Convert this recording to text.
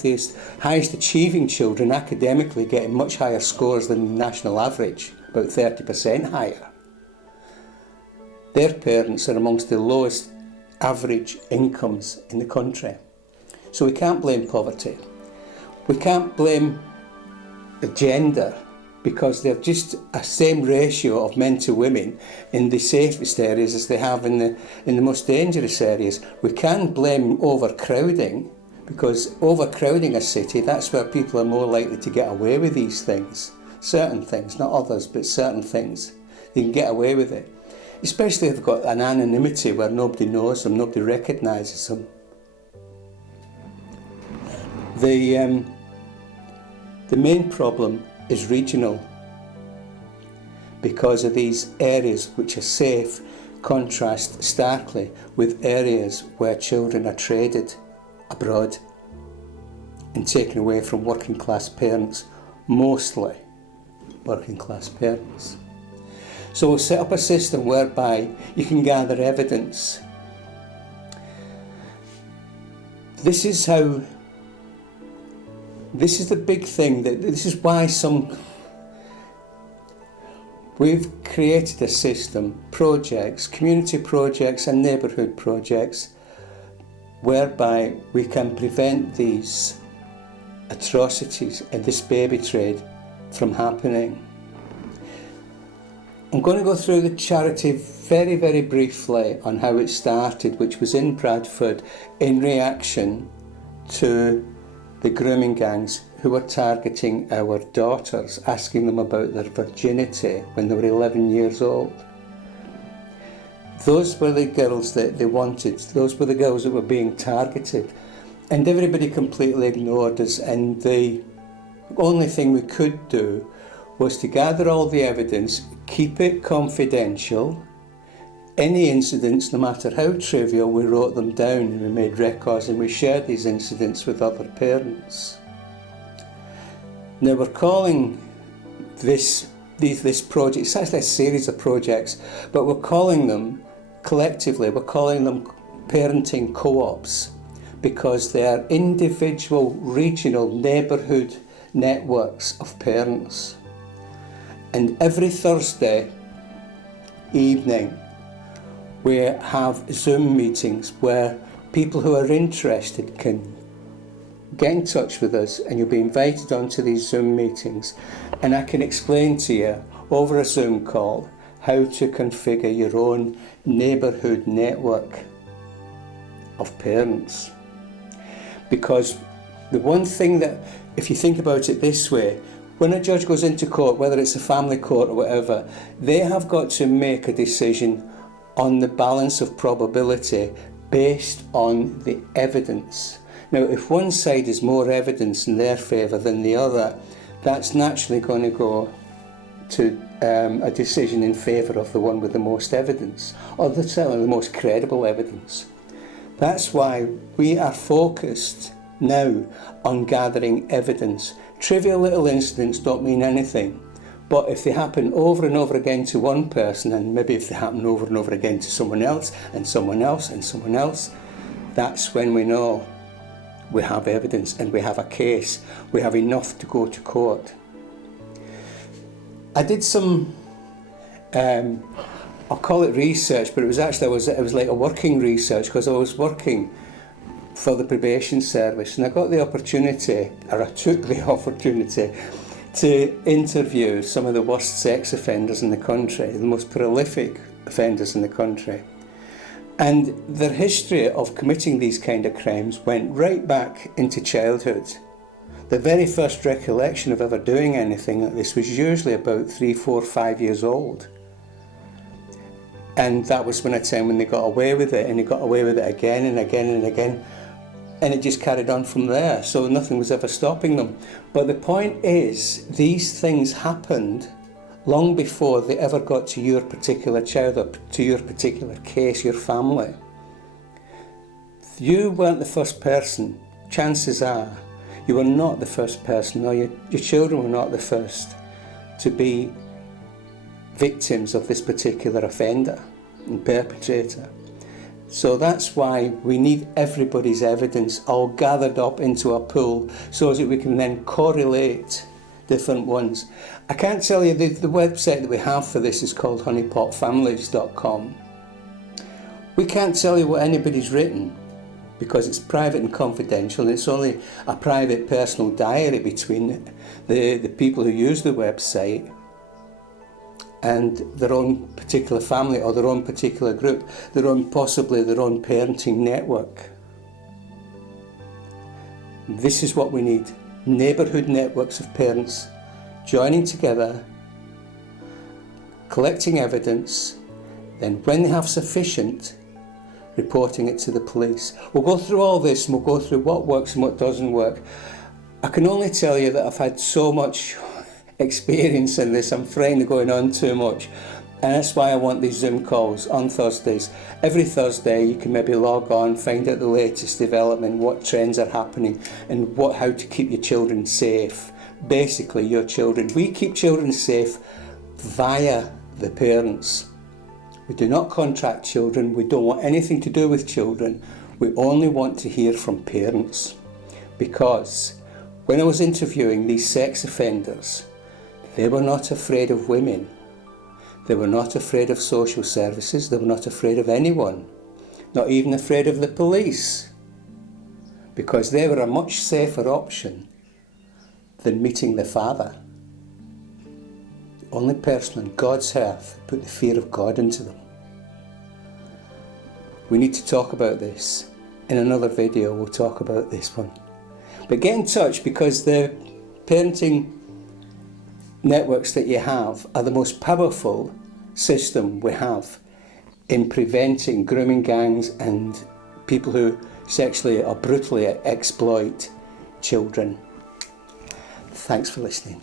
wealthiest, highest achieving children academically getting much higher scores than the national average, about 30% higher. Their parents are amongst the lowest average incomes in the country. So we can't blame poverty. We can't blame the gender, because they're just a same ratio of men to women in the safest areas as they have in the most dangerous areas. We can blame overcrowding, because overcrowding a city, that's where people are more likely to get away with these things. Certain things, not others, but certain things. They can get away with it. Especially if they've got an anonymity where nobody knows them, nobody recognises them. The main problem is regional, because of these areas which are safe contrast starkly with areas where children are traded abroad and taken away from working class parents, mostly working class parents. So we'll set up a system whereby you can gather evidence. This is the big thing, this is why we've created a system, projects, community projects and neighbourhood projects, whereby we can prevent these atrocities and this baby trade from happening. I'm going to go through the charity very, very briefly on how it started, which was in Bradford in reaction to the grooming gangs who were targeting our daughters, asking them about their virginity when they were 11 years old. Those were the girls that they wanted, those were the girls that were being targeted, and everybody completely ignored us, and the only thing we could do was to gather all the evidence, keep it confidential. Any incidents, no matter how trivial, we wrote them down and we made records, and we shared these incidents with other parents. Now we're calling this project, it's actually a series of projects, but we're calling them collectively, we're calling them parenting co-ops, because they are individual, regional, neighbourhood networks of parents. And every Thursday evening, we have Zoom meetings where people who are interested can get in touch with us, and you'll be invited onto these Zoom meetings, and I can explain to you over a Zoom call how to configure your own neighbourhood network of parents. Because the one thing that, if you think about it this way, when a judge goes into court, whether it's a family court or whatever, they have got to make a decision on the balance of probability based on the evidence. Now, if one side is more evidence in their favour than the other, that's naturally going to go to a decision in favour of the one with the most evidence, or certainly the most credible evidence. That's why we are focused now on gathering evidence. Trivial little incidents don't mean anything, but if they happen over and over again to one person, and maybe if they happen over and over again to someone else, and someone else, and someone else, that's when we know we have evidence and we have a case. We have enough to go to court. I did some, I'll call it research, but it was actually, it was like a working research, because I was working for the probation service, and I got the opportunity, or I took the opportunity, to interview some of the worst sex offenders in the country, the most prolific offenders in the country. And their history of committing these kind of crimes went right back into childhood. The very first recollection of ever doing anything like this was usually about 3, 4, 5 years old. And that was when a time when they got away with it, and they got away with it again and again and again. And it just carried on from there, so nothing was ever stopping them. But the point is, these things happened long before they ever got to your particular child or to your particular case, your family. You weren't the first person. Chances are you were not the first person, or your children were not the first to be victims of this particular offender and perpetrator. So that's why we need everybody's evidence all gathered up into a pool so that we can then correlate different ones. I can't tell you, the website that we have for this is called honeypotfamilies.com. We can't tell you what anybody's written because it's private and confidential. It's only a private personal diary between the people who use the website and their own particular family or their own particular group, possibly their own parenting network. This is what we need. Neighbourhood networks of parents joining together, collecting evidence, then when they have sufficient, reporting it to the police. We'll go through all this and we'll go through what works and what doesn't work. I can only tell you that I've had so much experience in this, I'm frightened of going on too much, and that's why I want these Zoom calls on Thursdays. Every Thursday you can maybe log on, find out the latest development, what trends are happening and how to keep your children safe. Basically your children. We keep children safe via the parents. We do not contract children, we don't want anything to do with children, we only want to hear from parents. Because when I was interviewing these sex offenders, they were not afraid of women, they were not afraid of social services, they were not afraid of anyone, not even afraid of the police, because they were a much safer option than meeting the father. The only person on God's earth who put the fear of God into them. We need to talk about this. In another video we'll talk about this one. But get in touch, because the parenting networks that you have are the most powerful system we have in preventing grooming gangs and people who sexually or brutally exploit children. Thanks for listening.